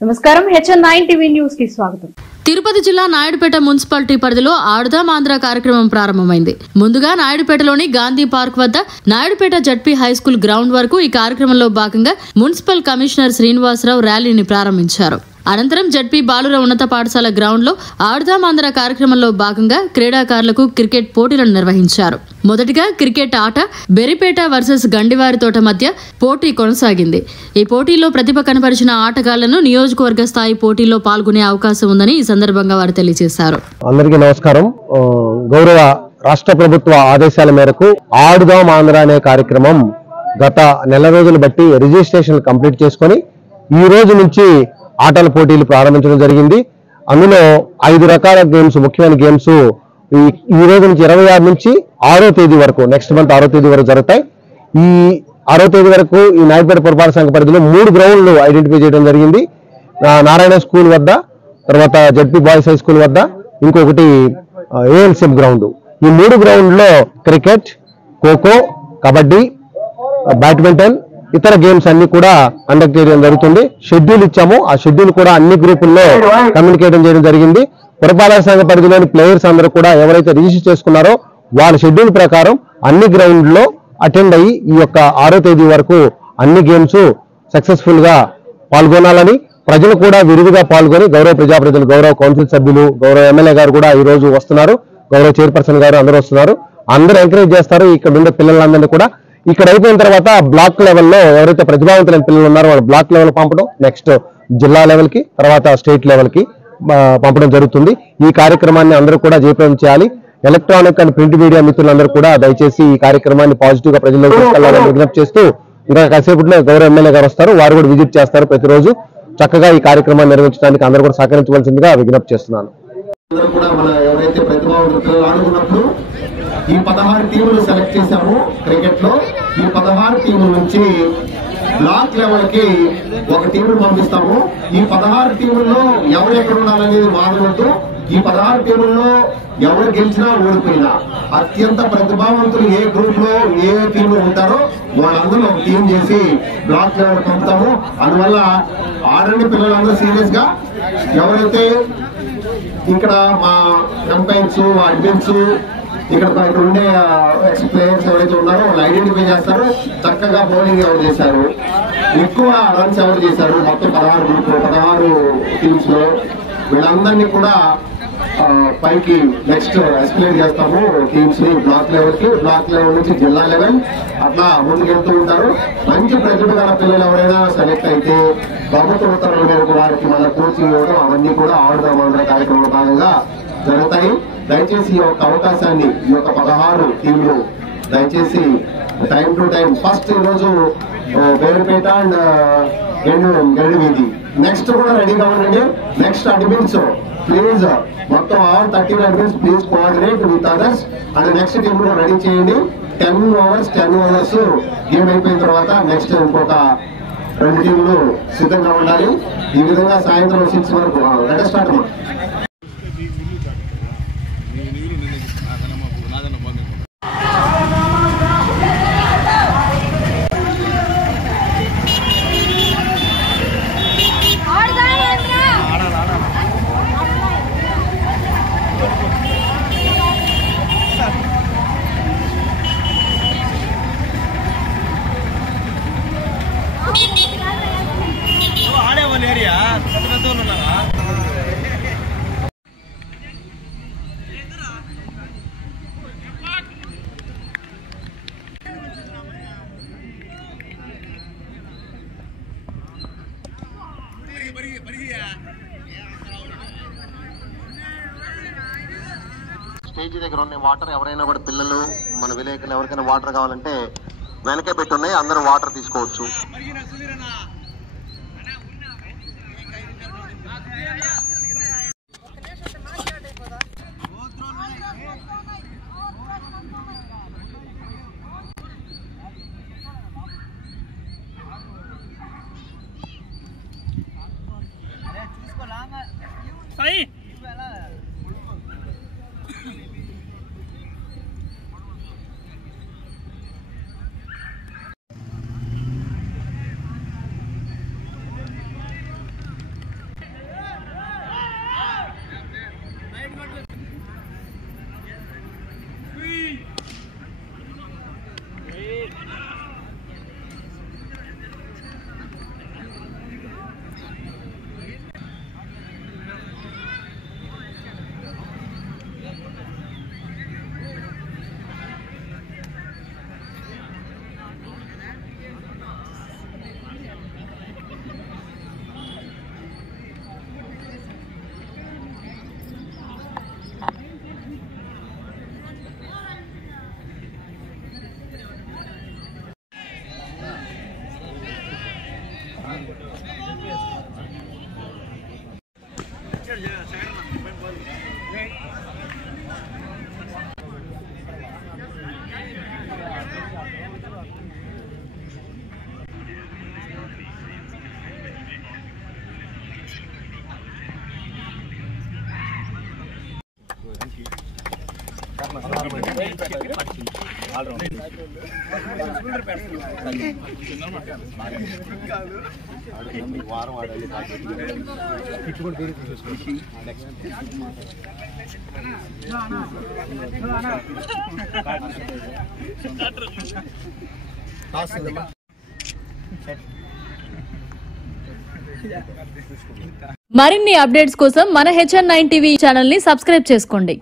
నమస్కారం HN9 TV news కి స్వాగతం. తిరుపతి జిల్లా నాయుడుపేట మున్సిపాలిటీ పరిధిలో ఆడుదాం ఆంధ్ర కార్యక్రమం ప్రారంభమైంది. ముందుగా నాయుడుపేటలోని గాంధీ పార్క్ వద్ద నాయుడుపేట జడ్పీ హైస్కూల్ గ్రౌండ్ వరకు ఈ కార్యక్రమంలో భాగంగా మున్సిపల్ కమిషనర్ శ్రీనివాసరావు ర్యాలీని ప్రారంభించారు. అనంతరం జడ్పీ బాలుర ఉన్నత పాఠశాల గ్రౌండ్ లో ఆడుదాం ఆంధ్ర కార్యక్రమంలో భాగంగా క్రీడాకారులకు క్రికెట్ పోటీలను నిర్వహించారు. మొదటిగా క్రికెట్ ఆట బెరిపేట వర్సెస్ గండివారి తోట మధ్య పోటీ కొనసాగింది. ఈ పోటీలో ప్రతిభ కనపరిచిన ఆటగాళ్లను నియోజకవర్గ స్థాయి పోటీలో పాల్గొనే అవకాశం ఉందని ఈ సందర్భంగా వారు తెలియజేశారు. అందరికీ నమస్కారం. గౌరవ రాష్ట్ర ప్రభుత్వ ఆదేశాల మేరకు ఆడుదాం ఆంధ్ర అనే కార్యక్రమం గత నెల రోజులు బట్టి రిజిస్ట్రేషన్ కంప్లీట్ చేసుకొని ఈ రోజు నుంచి ఆటల పోటీలు ప్రారంభించడం జరిగింది. అందులో 5 రకాల గేమ్స్, ముఖ్యమైన గేమ్స్ ఈ రోజు నుంచి 26 నుంచి 6వ తేదీ వరకు, నెక్స్ట్ మంత్ 6వ తేదీ వరకు జరుగుతాయి. ఈ 6వ తేదీ వరకు ఈ నాయుడుపేట పురపాలక సంఘ పరిధిలో 3 గ్రౌండ్లు ఐడెంటిఫై చేయడం జరిగింది. నారాయణ స్కూల్ వద్ద, తర్వాత జడ్పీ బాయ్స్ హై స్కూల్ వద్ద, ఇంకొకటి ALCM గ్రౌండ్. ఈ 3 గ్రౌండ్లో క్రికెట్, ఖోఖో, కబడ్డీ, బ్యాడ్మింటన్, ఇతర గేమ్స్ అన్ని కూడా కండక్ట్ చేయడం జరుగుతుంది. షెడ్యూల్ ఇచ్చాము. ఆ షెడ్యూల్ కూడా అన్ని గ్రూపుల్లో కమ్యూనికేట్ చేయడం జరిగింది. పురపాలక సంఘ పరిధిలోని ప్లేయర్స్ అందరూ కూడా ఎవరైతే రిజిస్టర్ చేసుకున్నారో వాళ్ళ షెడ్యూల్ ప్రకారం అన్ని గ్రౌండ్ లో అటెండ్ అయ్యి ఈ యొక్క 6వ తేదీ వరకు అన్ని గేమ్స్ సక్సెస్ఫుల్ గా పాల్గొనాలని, ప్రజలు కూడా విరివిగా పాల్గొని, గౌరవ ప్రజాప్రతినిధులు, గౌరవ కౌన్సిల్ సభ్యులు, గౌరవ ఎమ్మెల్యే గారు కూడా ఈ రోజు వస్తున్నారు, గౌరవ చైర్పర్సన్ గారు అందరూ వస్తున్నారు. అందరూ ఎంకరేజ్ చేస్తారు. ఇక్కడ ఉండే పిల్లలందరినీ కూడా ఇక్కడ అయిపోయిన తర్వాత బ్లాక్ లెవెల్లో ఎవరైతే ప్రతిభావంతులైన పిల్లలు ఉన్నారో వాళ్ళు బ్లాక్ లెవెల్ పంపడం, నెక్స్ట్ జిల్లా లెవెల్ కి, తర్వాత స్టేట్ లెవెల్ కి పంపడం జరుగుతుంది. ఈ కార్యక్రమాన్ని అందరూ కూడా జయప్రదం చేయాలి. ఎలక్ట్రానిక్ అండ్ ప్రింట్ మీడియా మిత్రులందరూ కూడా దయచేసి ఈ కార్యక్రమాన్ని పాజిటివ్ గా ప్రజల్లోకి తీసుకెళ్లాలని విజ్ఞప్తి చేస్తూ, ఇంకా కాసేపట్లో గౌరవ ఎమ్మెల్యే గారు వస్తారు, వారు కూడా విజిట్ చేస్తారు. ప్రతిరోజు చక్కగా ఈ కార్యక్రమాన్ని నిర్వహించడానికి అందరూ కూడా సహకరించవలసిందిగా విజ్ఞప్తి చేస్తున్నాను. ఈ 16 టీములు సెలెక్ట్ చేశాము క్రికెట్ లో. ఈ 16 టీముల నుంచి బ్లాక్ లెవెల్ కి ఒక టీమును పంపిస్తాము. ఈ 16 టీముల్లో ఎవరు ఎక్కడ ఉండాలనేది మాదవద్దు. ఈ 16 టీముల్లో ఎవరు గెలిచినా ఓడిపోయినా అత్యంత ప్రతిభావంతులు ఏ గ్రూప్ లో ఏ టీమ్ లో ఉంటారో వాళ్ళందరూ ఒక టీం చేసి బ్లాక్ లెవెల్ పంపుతాము. అందువల్ల ఆడండి పిల్లలందరూ సీరియస్ గా. ఎవరైతే ఇక్కడ మా కంపైన్స్, అడ్మిన్స్, ఇక్కడ ఉండే ప్లేయర్స్ ఎవరైతే ఉన్నారో వాళ్ళు ఐడెంటిఫై చేస్తారు. చక్కగా బౌలింగ్ ఎవరు చేశారు, ఎక్కువ రన్స్ ఎవరు చేశారు, మొత్తం 16 టీమ్స్ లో వీళ్ళందరినీ కూడా పైకి నెక్స్ట్ ఎక్స్ప్లెయిన్ చేస్తాము. టీమ్స్ ని బ్లాక్ లెవెల్ కి, బ్లాక్ లెవెల్ నుంచి జిల్లా లెవెల్ అట్లా ముందుకెళ్తూ ఉంటారు. మంచి ప్రతిభ గల పిల్లలు ఎవరైనా సెలెక్ట్ అయితే ప్రభుత్వ ఉత్తర్వుల మేరకు వారికి మన కోచింగ్ ఇవ్వడం, అవన్నీ కూడా ఆడుదాం ఆంధ్ర కార్యక్రమంలో భాగంగా జరుగుతాయి. దయచేసి ఈ యొక్క అవకాశాన్ని ఈ యొక్క 16 టీంలు దయచేసి టైం టు టైం, ఫస్ట్ ఈ రోజు బేరుపేట అండ్ గండి వీధి, నెక్స్ట్ కూడా రెడీగా ఉండండి. నెక్స్ట్ అడ్మిన్స్ ప్లీజ్ మొత్తం all 13 admins please coordinate with others and next team కూడా రెడీ చేయండి. 10 ఓవర్స్ గేమ్ అయిపోయిన తర్వాత నెక్స్ట్ ఇంకొక 2 టీంలు సిద్ధంగా ఉండాలి. ఈ విధంగా సాయంత్రం 6 వరకు రెడీ స్టార్ట్. స్టేజ్ దగ్గర ఉన్న వాటర్ ఎవరైనా కూడా పిల్లలు, మన విలేకరులు ఎవరికైనా వాటర్ కావాలంటే వెనకే పెట్టున్నాయి, అందరూ వాటర్ తీసుకోవచ్చు. మరిన్ని అప్డేట్స్ కోసం మన HN9 టీవీ ఛానల్ ని సబ్స్క్రైబ్ చేసుకోండి.